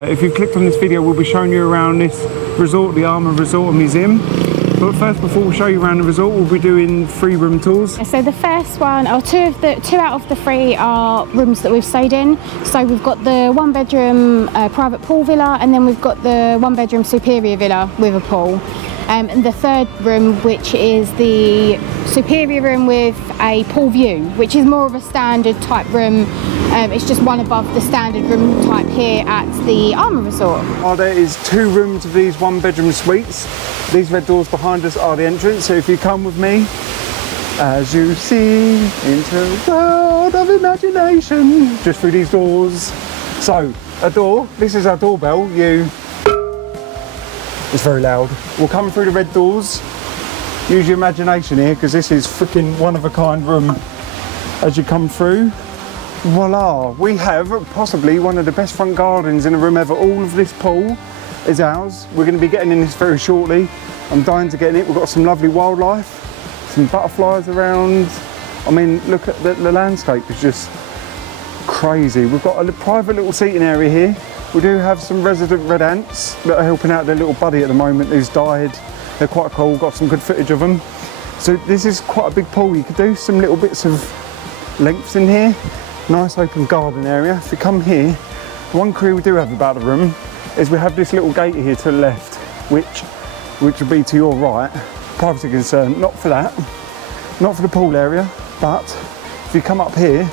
If you've clicked on this video, we'll be showing you around this resort, the Arma Resort and Museum. But first, before we show you around the resort, we'll be doing 3 room tours. So the first one, or two out of the 3 are rooms that we've stayed in. So we've got the 1-bedroom private pool villa, and then we've got the 1-bedroom superior villa with a pool. And the 3rd room, which is the superior room with a pool view, which is more of a standard type room. It's just one above the standard room type here at the Arma Resort. There is 2 rooms of these 1-bedroom suites. These red doors behind us are the entrance, so if you come with me, as you see, into a world of imagination, just through these doors. So, a door, this is our doorbell, it's very loud. We'll come through the red doors. Use your imagination here, because this is freaking one-of-a-kind room. As you come through, voila, we have possibly one of the best front gardens in a room ever. All of this pool is ours. We're going to be getting in this very shortly. I'm dying to get in it. We've got some lovely wildlife, some butterflies around. I mean, look at the landscape, is just crazy. We've got a private little seating area here. We do have some resident red ants that are helping out their little buddy at the moment who's died. They're quite cool, got some good footage of them. So this is quite a big pool. You could do some little bits of lengths in here. Nice open garden area. If you come here, one query we do have about the room is we have this little gate here to the left, which will be to your right. Privacy concern, not for that, not for the pool area, but if you come up here,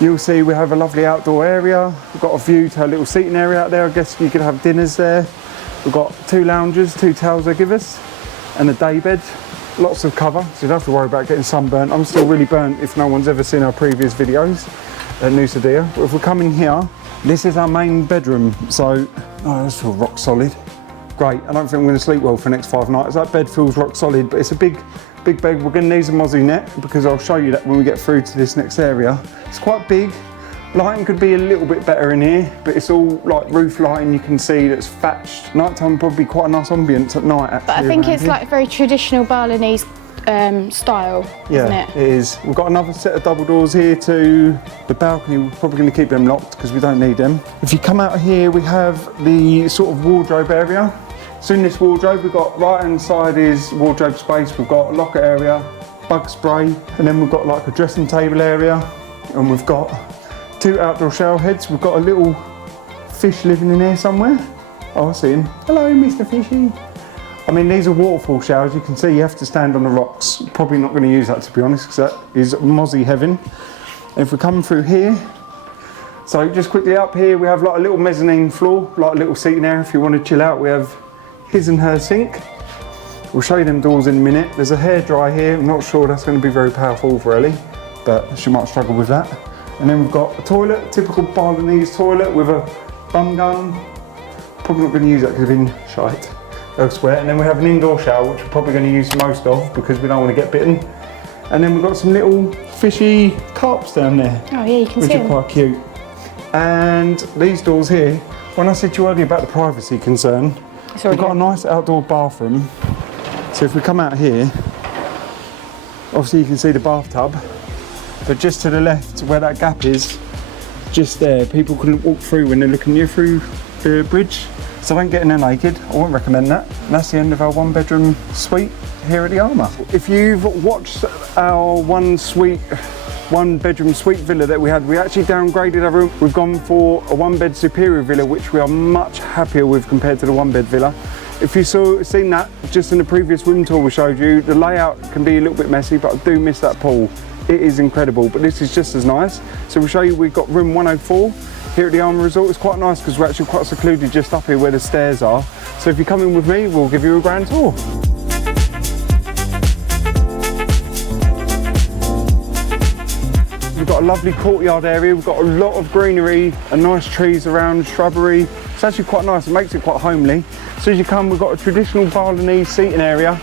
you'll see we have a lovely outdoor area. We've got a view to a little seating area out there. I guess you could have dinners there. We've got 2 lounges, 2 towels they give us, and a day bed. Lots of cover, so you don't have to worry about getting sunburnt. I'm still really burnt if no one's ever seen our previous videos at Nusa Dua. If we come in here, this is our main bedroom. So, this feels rock solid. Great, I don't think I'm going to sleep well for the next 5 nights. That bed feels rock solid, but it's a big bed. We're going to need a mozzie net, because I'll show you that when we get through to this next area. It's quite big. Lighting could be a little bit better in here, but it's all like roof lighting you can see that's thatched. Nighttime probably quite a nice ambience at night actually. But I think it's like very traditional Balinese style, isn't it? Yeah, it is. We've got another set of double doors here to the balcony. We're probably going to keep them locked because we don't need them. If you come out here, we have the sort of wardrobe area. So in this wardrobe, we've got right hand side is wardrobe space. We've got a locker area, bug spray, and then we've got like a dressing table area, and we've got 2 outdoor shower heads. We've got a little fish living in there somewhere. Oh, I see him. Hello, Mr. Fishy. I mean, these are waterfall showers. You can see you have to stand on the rocks. Probably not going to use that, to be honest, because that is mozzie heaven. And if we come through here, so just quickly up here, we have like a little mezzanine floor, like a little seating area if you want to chill out. We have his and her sink. We'll show you them doors in a minute. There's a hairdryer here. I'm not sure that's going to be very powerful for Ellie, but she might struggle with that. And then we've got a toilet, typical Balinese toilet with a bum gun. Probably not going to use that because we've been shite elsewhere. And then we have an indoor shower, which we're probably going to use most of because we don't want to get bitten. And then we've got some little fishy carps down there. Oh yeah, you can see them. Which are quite cute. And these doors here, when I said to you earlier about the privacy concern, we've got a nice outdoor bathroom. So if we come out here, obviously you can see the bathtub. But just to the left, where that gap is, just there, people couldn't walk through when they're looking near through the bridge. So don't get in there naked, I won't recommend that. And that's the end of our 1-bedroom suite here at the Arma. If you've watched our 1-bedroom suite villa that we had, we actually downgraded our room. We've gone for a 1-bed superior villa, which we are much happier with compared to the 1-bed villa. If you seen that just in the previous room tour we showed you, the layout can be a little bit messy, but I do miss that pool. It is incredible, but this is just as nice. So we'll show you, we've got room 104 here at the Arma Resort. It's quite nice because we're actually quite secluded just up here where the stairs are. So if you come in with me, we'll give you a grand tour. We've got a lovely courtyard area. We've got a lot of greenery and nice trees around, shrubbery. It's actually quite nice, it makes it quite homely. So as you come, we've got a traditional Balinese seating area.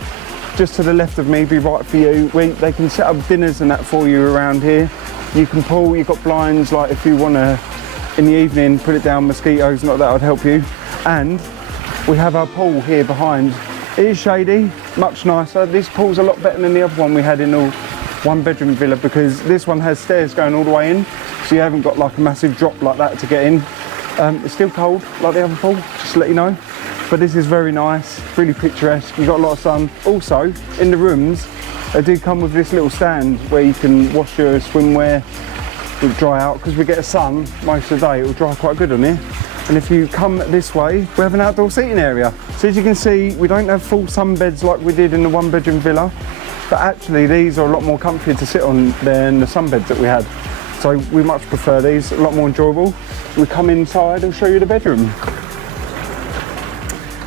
Just to the left of me, be right for you. They can set up dinners and that for you around here. You can pull, you've got blinds, like if you want to, in the evening, put it down, mosquitoes, not that would help you. And we have our pool here behind. It is shady, much nicer. This pool's a lot better than the other one we had in the 1-bedroom villa because this one has stairs going all the way in. So you haven't got like a massive drop like that to get in. It's still cold, like the other pool, just to let you know. But this is very nice, really picturesque. You've got a lot of sun. Also, in the rooms, they do come with this little stand where you can wash your swimwear. It'll dry out, because we get a sun most of the day, it'll dry quite good on here. And if you come this way, we have an outdoor seating area. So as you can see, we don't have full sunbeds like we did in the one bedroom villa, but actually these are a lot more comfier to sit on than the sunbeds that we had. So we much prefer these, a lot more enjoyable. We come inside and show you the bedroom.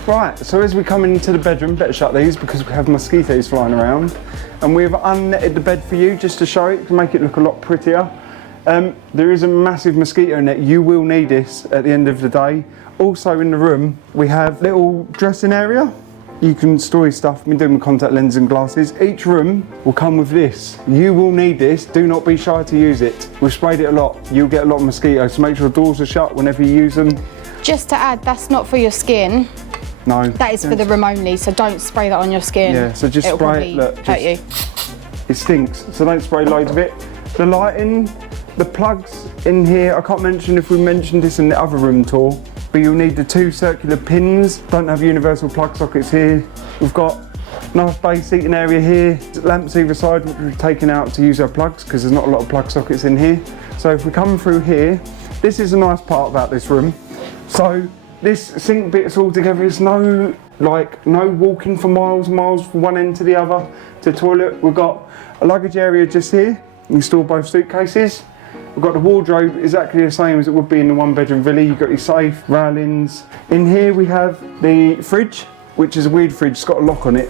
Right, so as we come into the bedroom, better shut these because we have mosquitoes flying around. And we've unnetted the bed for you just to show it, to make it look a lot prettier. There is a massive mosquito net. You will need this at the end of the day. Also in the room, we have a little dressing area. You can store your stuff. I've been doing with contact lenses and glasses. Each room will come with this. You will need this. Do not be shy to use it. We've sprayed it a lot. You'll get a lot of mosquitoes, so make sure the doors are shut whenever you use them. Just to add, that's not for your skin. No. That is for the room only, so don't spray that on your skin. Yeah, so just spray it. Look, hurt you. It stinks, so don't spray loads of it. The lighting, the plugs in here, I can't mention if we mentioned this in the other room tour, but you'll need the 2 circular pins. Don't have universal plug sockets here. We've got nice bay seating area here, lamps either side which we've taken out to use our plugs because there's not a lot of plug sockets in here. So if we come through here, this is a nice part about this room. So this sink bit's all together. It's no walking for miles and miles from one end to the other to the toilet. We've got a luggage area just here. You can store both suitcases. We've got the wardrobe exactly the same as it would be in the one bedroom villa. You've got your safe, railings. In here we have the fridge, which is a weird fridge. It's got a lock on it.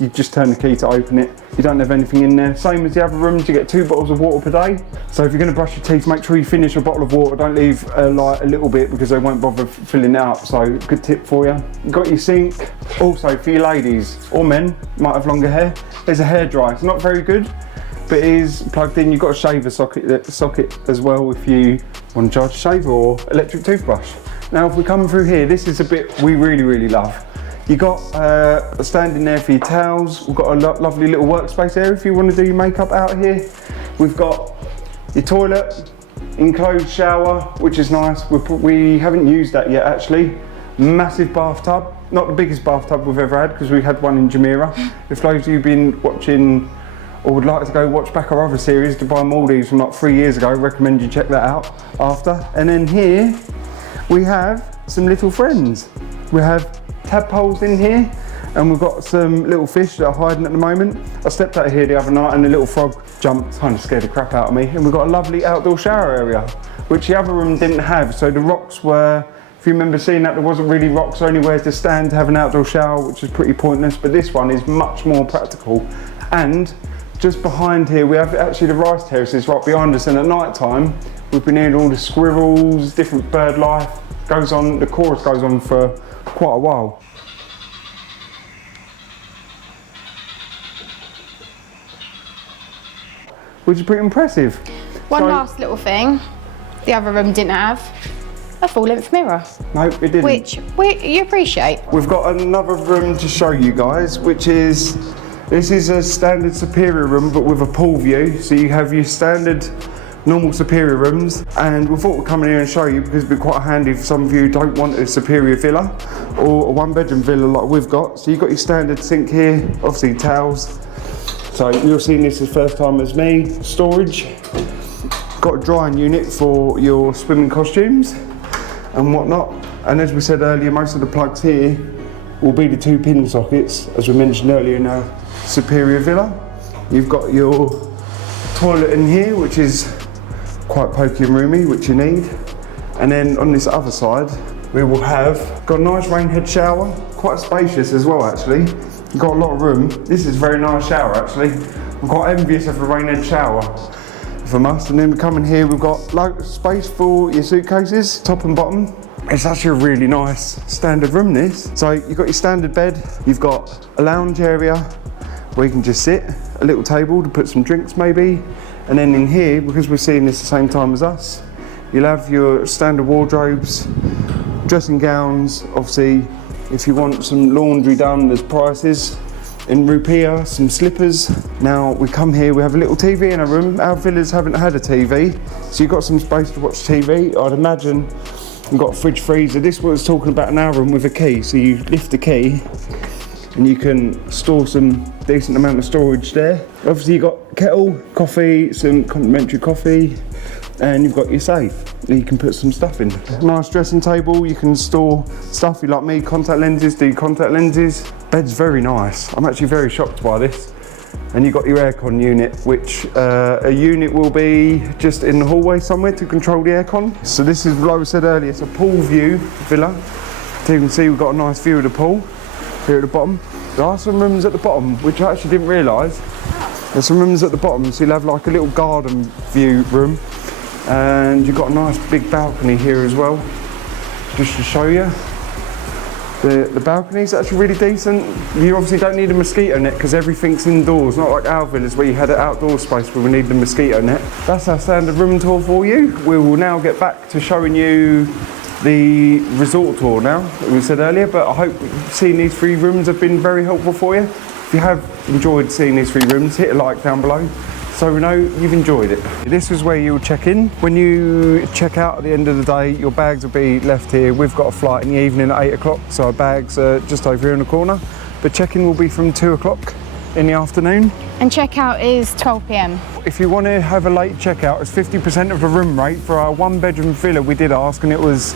You just turn the key to open it. You don't have anything in there. Same as the other rooms, you get 2 bottles of water per day. So if you're going to brush your teeth, make sure you finish a bottle of water. Don't leave a little bit because they won't bother filling it up. So good tip for you. You've got your sink. Also for your ladies or men, might have longer hair, there's a hairdryer. It's not very good, but it is plugged in. You've got a shaver socket as well if you want to charge a shaver or electric toothbrush. Now if we come through here, this is a bit we really love. You've got a stand in there for your towels. We've got a lovely little workspace area if you want to do your makeup out here. We've got your toilet, enclosed shower, which is nice. We haven't used that yet actually. Massive bathtub. Not the biggest bathtub we've ever had because we had one in Jumeirah. If those of you have been watching or would like to go watch back our other series, Dubai Maldives from like 3 years ago, recommend you check that out after. And then here we have some little friends. We have tadpoles in here and we've got some little fish that are hiding at the moment. I stepped out here the other night and the little frog jumped, kind of scared the crap out of me. And we've got a lovely outdoor shower area, which the other room didn't have. So the rocks were, if you remember seeing that, there wasn't really rocks or anywhere to stand to have an outdoor shower, which is pretty pointless, but this one is much more practical. And just behind here, we have actually the rice terraces right behind us, and at night time, we've been hearing all the squirrels, different bird life goes on, the chorus goes on for quite a while. Which is pretty impressive. One last little thing, the other room didn't have a full-length mirror. No, it didn't. Which you appreciate. We've got another room to show you guys, which is, this is a standard superior room, but with a pool view. So you have your standard normal superior rooms, and we thought we'd come in here and show you because it'd be quite handy for some of you who don't want a superior villa or a one bedroom villa like we've got. So you've got your standard sink here, obviously towels. So you're seeing this as first time as me. Storage. Got a drying unit for your swimming costumes and whatnot. And as we said earlier, most of the plugs here will be the 2 pin sockets, as we mentioned earlier in our superior villa. You've got your toilet in here, which is quite pokey and roomy, which you need. And then on this other side, we will have got a nice rain head shower, quite spacious as well actually. You've got a lot of room. This is a very nice shower actually. I'm quite envious of a rain head shower from us. And then we come in here, we've got space for your suitcases, top and bottom. It's actually a really nice standard room this. So you've got your standard bed, you've got a lounge area where you can just sit, a little table to put some drinks maybe. And then in here, because we're seeing this the same time as us, you'll have your standard wardrobes, dressing gowns. Obviously, if you want some laundry done, there's prices. In Rupiah, some slippers. Now we come here, we have a little TV in our room. Our villas haven't had a TV, so you've got some space to watch TV. I'd imagine We've got a fridge freezer. This was talking about an our room with a key. So you lift the key and you can store some decent amount of storage there. Obviously you've got kettle, coffee, some complimentary coffee, and you've got your safe. You can put some stuff in. Nice dressing table, you can store stuff. You like me, contact lenses, do contact lenses. Bed's very nice. I'm actually very shocked by this. And you've got your aircon unit, which a unit will be just in the hallway somewhere to control the aircon. So this is, like I said earlier, it's a pool view villa. So you can see we've got a nice view of the pool here at the bottom. There are some rooms at the bottom, which I actually didn't realise. There's some rooms at the bottom, so you'll have like a little garden view room. And you've got a nice big balcony here as well, just to show you. The balcony's actually really decent. You obviously don't need a mosquito net because everything's indoors, not like our villas where you had an outdoor space where we need the mosquito net. That's our standard room tour for you. We will now get back to showing you the resort tour now, that we said earlier, but I hope seeing these 3 rooms have been very helpful for you. If you have enjoyed seeing these 3 rooms, hit a like down below, so we know you've enjoyed it. This is where you'll check in. When you check out at the end of the day, your bags will be left here. We've got a flight in the evening at 8 o'clock, so our bags are just over here in the corner. But check-in will be from 2 o'clock in the afternoon. And checkout is 12 p.m. If you want to have a late checkout, it's 50% of the room rate. For our 1-bedroom villa, we did ask, and it was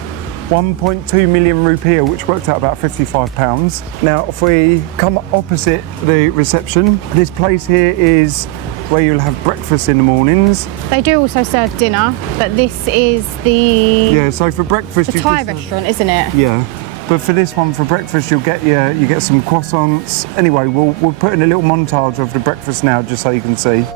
1.2 million rupiah, which worked out about £55. Now, if we come opposite the reception, this place here is where you'll have breakfast in the mornings. They do also serve dinner, but this is the So for breakfast, the Thai restaurant, isn't it? Yeah, but for this one, for breakfast, you get some croissants. Anyway, we'll put in a little montage of the breakfast now, just so you can see.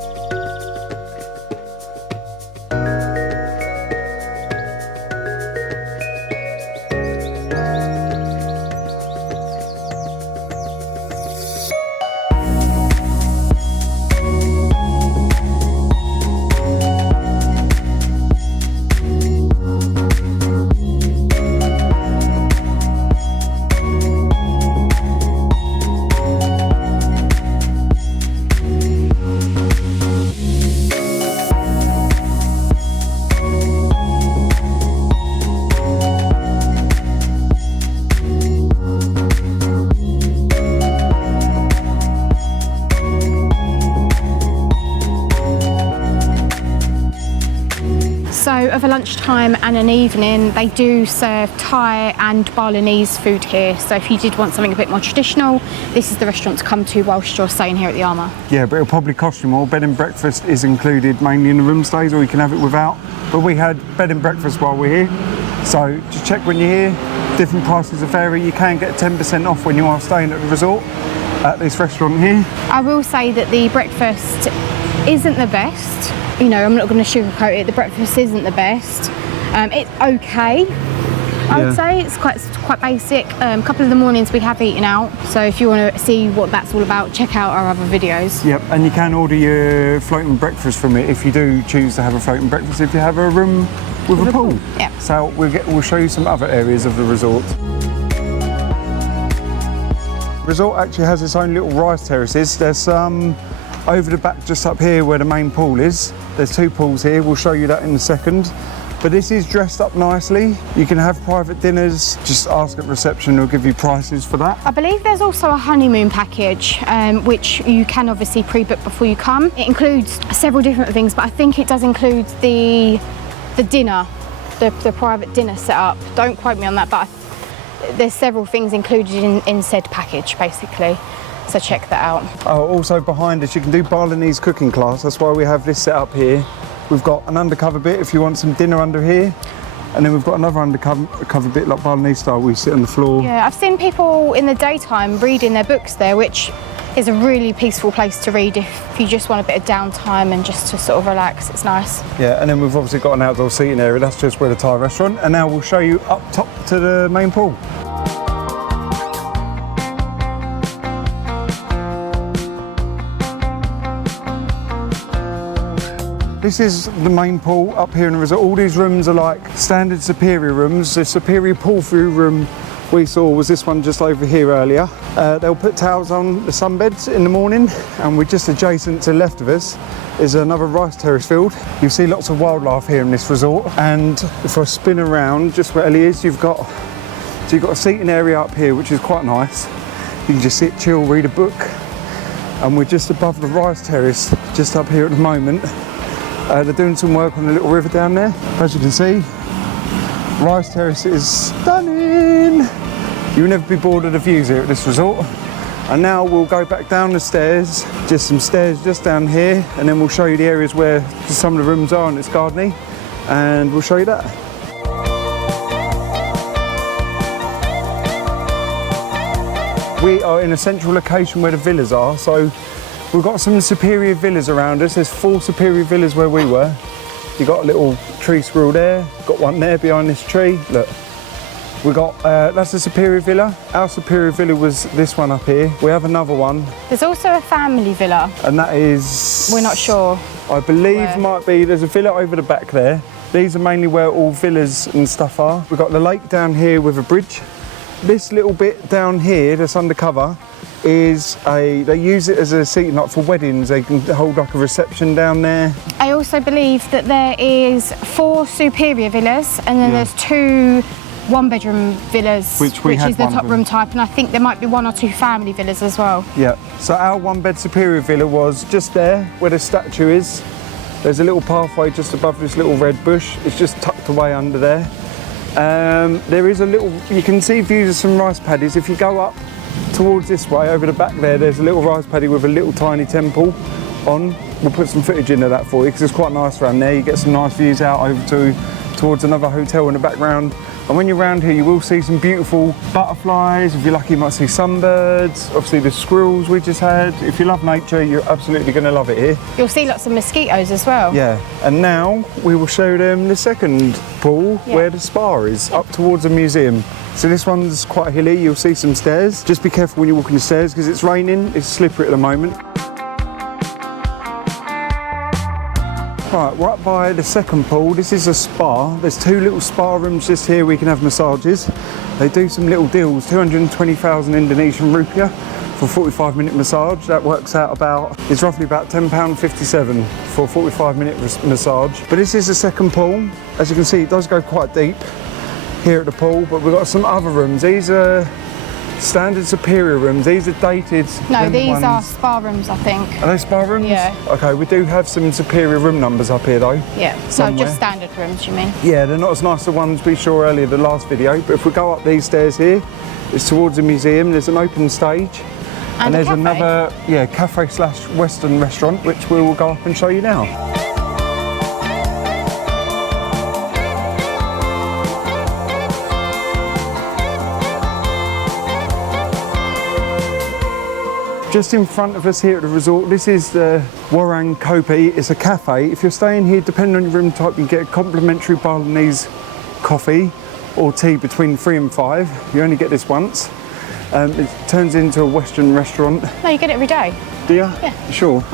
So over lunchtime and an evening, they do serve Thai and Balinese food here. So if you did want something a bit more traditional, this is the restaurant to come to whilst you're staying here at the Arma. Yeah, but it'll probably cost you more. Bed and breakfast is included mainly in the room stays, or you can have it without. But we had bed and breakfast while we're here. So just check when you're here. Different prices are vary. You can get 10% off when you are staying at the resort at this restaurant here. I will say that the breakfast isn't the best. You know, I'm not going to sugarcoat it. The breakfast isn't the best. It's okay. I would say it's quite basic. A couple of the mornings we have eaten out. So if you want to see what that's all about, check out our other videos. Yep, and you can order your floating breakfast from it if you do choose to have a floating breakfast. If you have a room with a pool. Yeah. So we'll show you some other areas of the resort. The resort actually has its own little rice terraces. There's some over the back, just up here where the main pool is. There's 2 pools here, we'll show you that in a second. But this is dressed up nicely. You can have private dinners, just ask at reception, they'll give you prices for that. I believe there's also a honeymoon package, which you can obviously pre-book before you come. It includes several different things, but I think it does include the dinner, the private dinner setup. Don't quote me on that, but there's several things included in said package, basically. So check that out. Oh, also behind us, you can do Balinese cooking class. That's why we have this set up here. We've got an undercover bit if you want some dinner under here. And then we've got another undercover bit like Balinese style, we sit on the floor. Yeah, I've seen people in the daytime reading their books there, which is a really peaceful place to read if you just want a bit of downtime and just to sort of relax. It's nice. Yeah, and then we've obviously got an outdoor seating area. That's just where the Thai restaurant. And now we'll show you up top to the main pool. This is the main pool up here in the resort. All these rooms are like standard superior rooms. The superior pool view room we saw was this one just over here earlier. They'll put towels on the sunbeds in the morning, and we're just adjacent to the left of us is another rice terrace field. You see lots of wildlife here in this resort, and for a spin around just where Ellie is, you've got a seating area up here which is quite nice. You can just sit, chill, read a book, and we're just above the rice terrace just up here at the moment. They're doing some work on the little river down there. As you can see, rice terrace is stunning. You'll never be bored of the views here at this resort. And now we'll go back down the stairs, just some stairs just down here, and then we'll show you the areas where some of the rooms are, and it's gardening, and we'll show you that. We are in a central location where the villas are, so we've got some superior villas around us. There's 4 superior villas where we were. You've got a little tree squirrel there, got one there behind this tree. Look, we got, that's a superior villa. Our superior villa was this one up here. We have another one. There's also a family villa. And that is... We're not sure. I believe where. Might be, there's a villa over the back there. These are mainly where all villas and stuff are. We've got the lake down here with a bridge. This little bit down here that's undercover is they use it as a seating like for weddings. They can hold like a reception down there. I also believe that there is 4 superior villas, and then there's 2 one-bedroom villas, which is the top room type, and I think there might be 1 or 2 family villas as well. Yeah. So our 1-bed superior villa was just there where the statue is. There's a little pathway just above this little red bush. It's just tucked away under there. There is a little, you can see views of some rice paddies. If you go up towards this way, over the back there's a little rice paddy with a little tiny temple on. We'll put some footage into that for you because it's quite nice around there. You get some nice views out over towards another hotel in the background. And when you're around here, you will see some beautiful butterflies. If you're lucky, you might see sunbirds. Obviously the squirrels we just had. If you love nature, you're absolutely going to love it here. You'll see lots of mosquitoes as well. Yeah, and now we will show them the second pool where the spa is, up towards the museum. So this one's quite hilly, you'll see some stairs. Just be careful when you're walking the stairs because it's raining, it's slippery at the moment. Right by the second pool, this is a spa. There's 2 little spa rooms just here, we can have massages. They do some little deals, 220,000 Indonesian rupiah for a 45-minute massage. That works out it's roughly about £10.57 for a 45-minute massage. But this is the second pool. As you can see, it does go quite deep here at the pool, but we've got some other rooms. These are standard superior rooms. These are dated. No, these are spa rooms, I think. Are they spa rooms? Yeah. Okay, we do have some superior room numbers up here though. Yeah, so just standard rooms, you mean? Yeah, they're not as nice as the ones we saw earlier in the last video, but if we go up these stairs here, it's towards the museum. There's an open stage. And there's another cafe/western restaurant, which we will go up and show you now. Just in front of us here at the resort, this is the Warung Kopi. It's a cafe. If you're staying here, depending on your room type, you get a complimentary Balinese coffee or tea between 3 and 5. You only get this once. It turns into a Western restaurant. No, you get it every day. Do you? Yeah. Sure?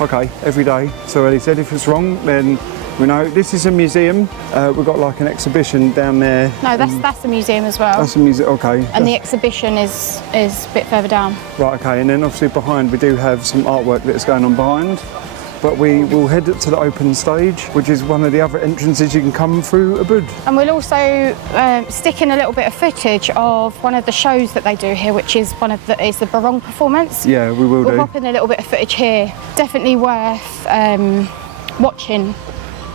Okay, every day. So Ellie said if it's wrong, then we know. This is a museum. We've got like an exhibition down there. No, that's the museum as well. That's a museum, okay. And the exhibition is a bit further down. Right, okay, and then obviously behind we do have some artwork that's going on behind. But we will head to the open stage, which is one of the other entrances you can come through Ubud. And we'll also stick in a little bit of footage of one of the shows that they do here, which is the barong performance. Yeah, we will do. We'll pop in a little bit of footage here. Definitely worth watching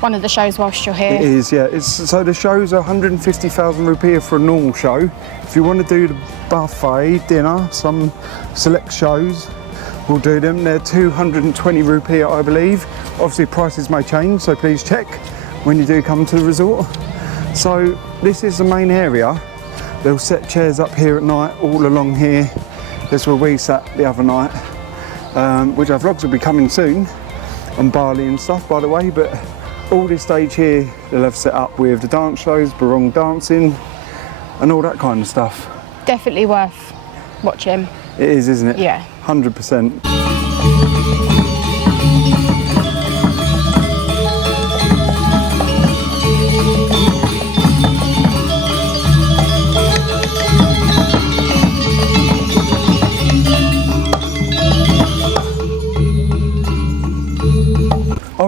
one of the shows whilst you're here. It is, yeah. So the shows are 150,000 rupiah for a normal show. If you want to do the buffet dinner, some select shows, we'll do them. They're 220 rupiah, I believe. Obviously prices may change, so please check when you do come to the resort. So this is the main area. They'll set chairs up here at night, all along here. That's where we sat the other night, which our vlogs will be coming soon on Bali and stuff, by the way. But all this stage here, they'll have set up with the dance shows, barong dancing, and all that kind of stuff. Definitely worth watching. It is, isn't it? Yeah. 100%.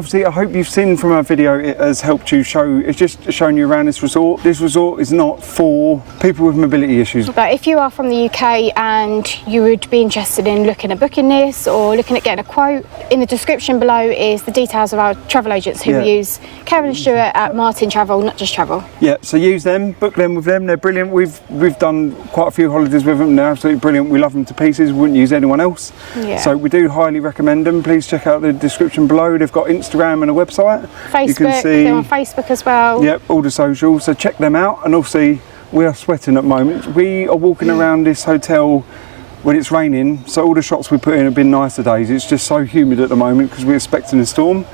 obviously I hope you've seen from our video it has helped you it's just showing you around this resort. This resort is not for people with mobility issues. But if you are from the UK and you would be interested in looking at booking this or looking at getting a quote, in the description below is the details of our travel agents who we use, Karen and Stuart at Martin Travel, not just travel. Yeah, so use them, book them with them, they're brilliant. We've done quite a few holidays with them, they're absolutely brilliant. We love them to pieces, we wouldn't use anyone else. Yeah. So we do highly recommend them. Please check out the description below. They've got Instagram and a website. Facebook, you can see, they're on Facebook as well. Yep, all the socials, so check them out. And obviously we are sweating at the moment. We are walking around this hotel when it's raining, so all the shots we put in have been nicer days. It's just so humid at the moment because we're expecting a storm.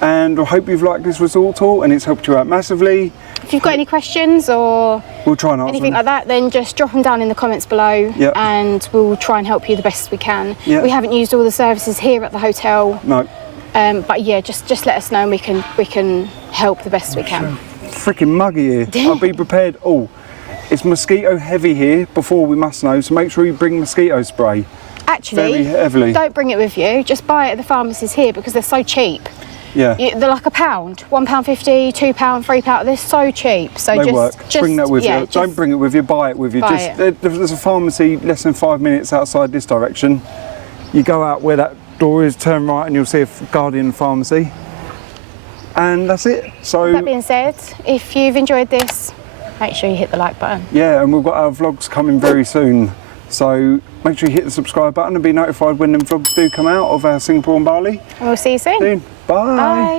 And I hope you've liked this resort tour and it's helped you out massively. If you've got any questions or we'll try and answer anything them. like that, then just drop them down in the comments below. Yep. And we'll try and help you the best we can. Yep. We haven't used all the services here at the hotel. No. But yeah, just let us know and we can help the best we can. Freaking muggy here. I'll be prepared. Oh, it's mosquito heavy here before we must know, so make sure you bring mosquito spray. Actually, very heavily. Don't bring it with you. Just buy it at the pharmacies here because they're so cheap. Yeah. They're like £1, £1.50, £2, £3. They're so cheap. So they just work. Bring that with you. Don't bring it with you. Buy it with you. There's a pharmacy less than 5 minutes outside this direction. You go out where that door is, turn right, and you'll see a Guardian pharmacy. And that's it. So that being said, if you've enjoyed this, make sure you hit the like button. Yeah, and we've got our vlogs coming very soon. So make sure you hit the subscribe button and be notified when them vlogs do come out of our Singapore and Bali. And we'll see you soon. Bye. Bye.